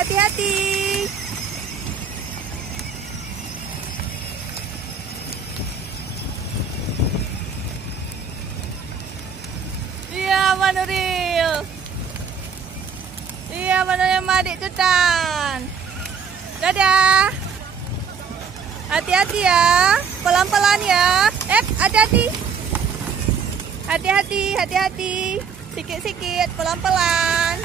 hati-hati. Iya, Manuril. Iya, Manuril sama adik Tutan. Dadah. Hati-hati ya. Pelan-pelan ya. Hati-hati. Hati-hati, hati-hati. Sikit-sikit, pelan-pelan.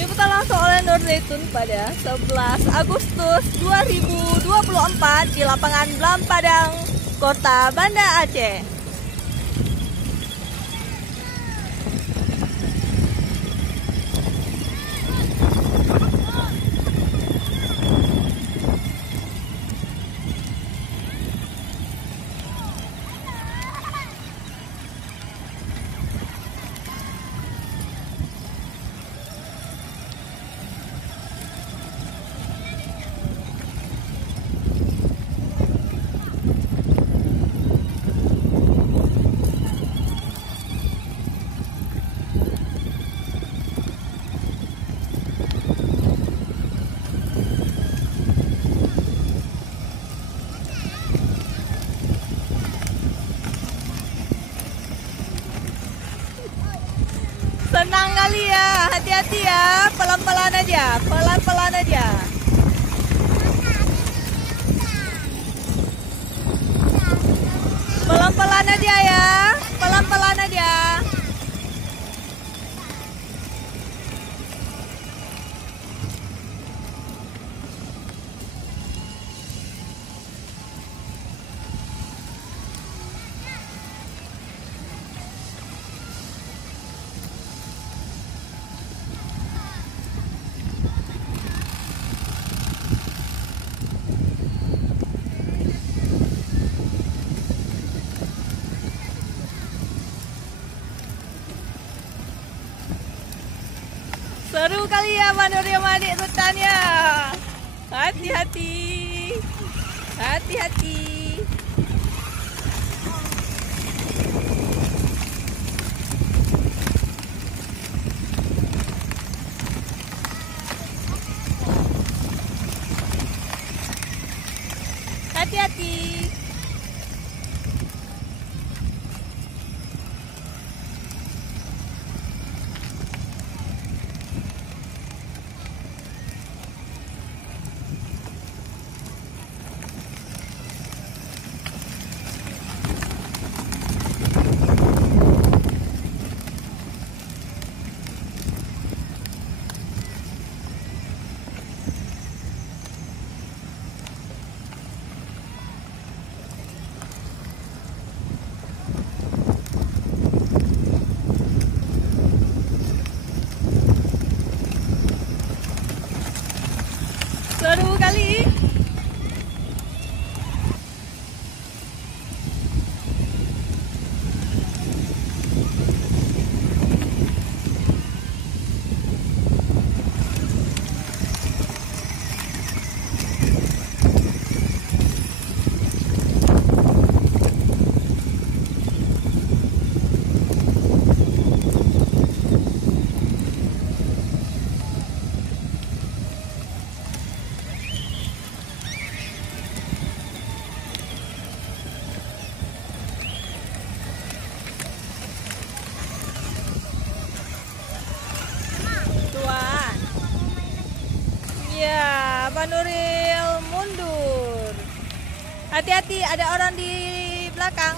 Liputan langsung oleh Nur Zaitun pada 11 Agustus 2024 di lapangan Blam Padang, Kota Banda Aceh. Senang kali ya, hati-hati ya, pelan-pelan aja, pelan-pelan aja. Pelan-pelan aja ya, pelan-pelan aja. Seru kali ya Manuril sama adik Tutan ya. Hati-hati. Hati-hati. Hati-hati. Seru kali. Ya, Manuril mundur. Hati-hati, ada orang di belakang.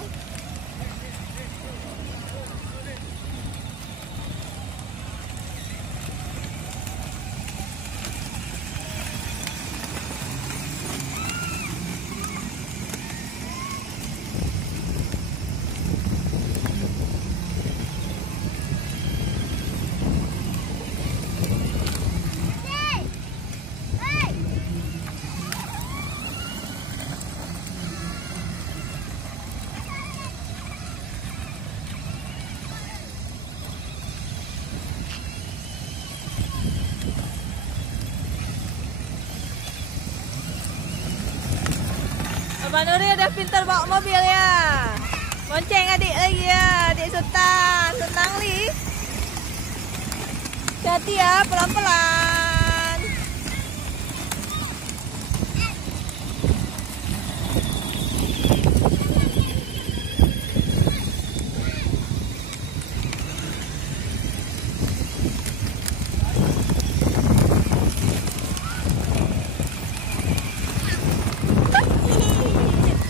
Abang Nuri udah pintar bawa mobil ya. Bonceng adik lagi ya, adik Sultan. Senang li. Hati ya, pelan-pelan.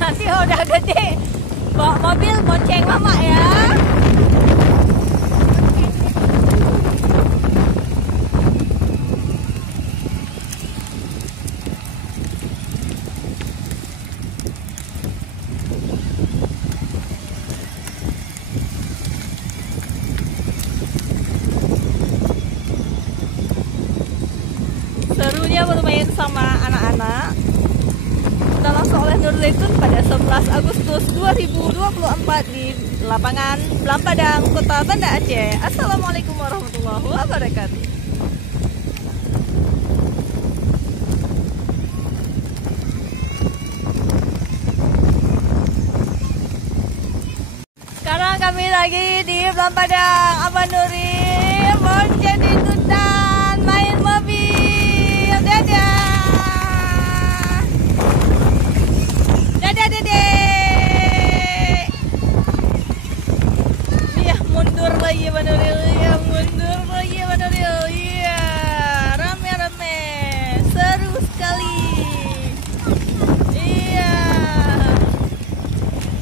Nanti udah gede bawa mobil bonceng mama ya. Serunya bermain sama anak-anak kita langsung oleh Nur Zaitun pada 11 Agustus 2024 di lapangan Blampadang, Kota Banda Aceh. Assalamualaikum warahmatullahi wabarakatuh. Sekarang kami lagi di Blampadang. Abang Nuri bonceng di Sultan main mobil. Dadah. Dadah dedek. Iya mundur lagi Abang Nuri. Iya mundur lagi Abang Nuri. Iya rame-rame. Seru sekali. Iya.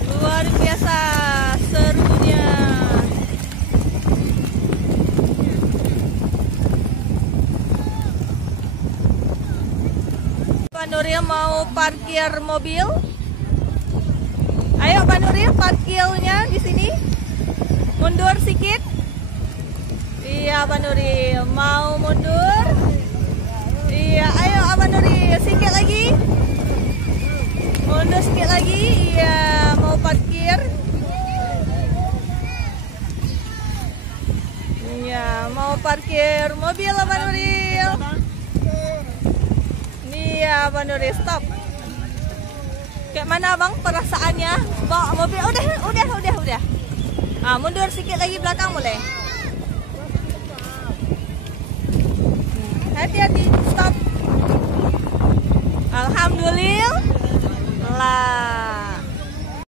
Luar biasa serunya. Pak Nuril mau parkir mobil. Ayo Pak Nuril parkirnya di sini. Mundur sedikit. Iya Pak Nuril mau mundur. Iya ayo Abang Nuril sedikit lagi. Mundur sedikit lagi. Iya mau parkir. Iya mau parkir mobil Abang Nuril. Iya Abang Nuri stop. Kayak mana bang perasaannya bawa mobil? Udah. Mundur sedikit lagi belakang boleh. Hati-hati stop. Alhamdulillah.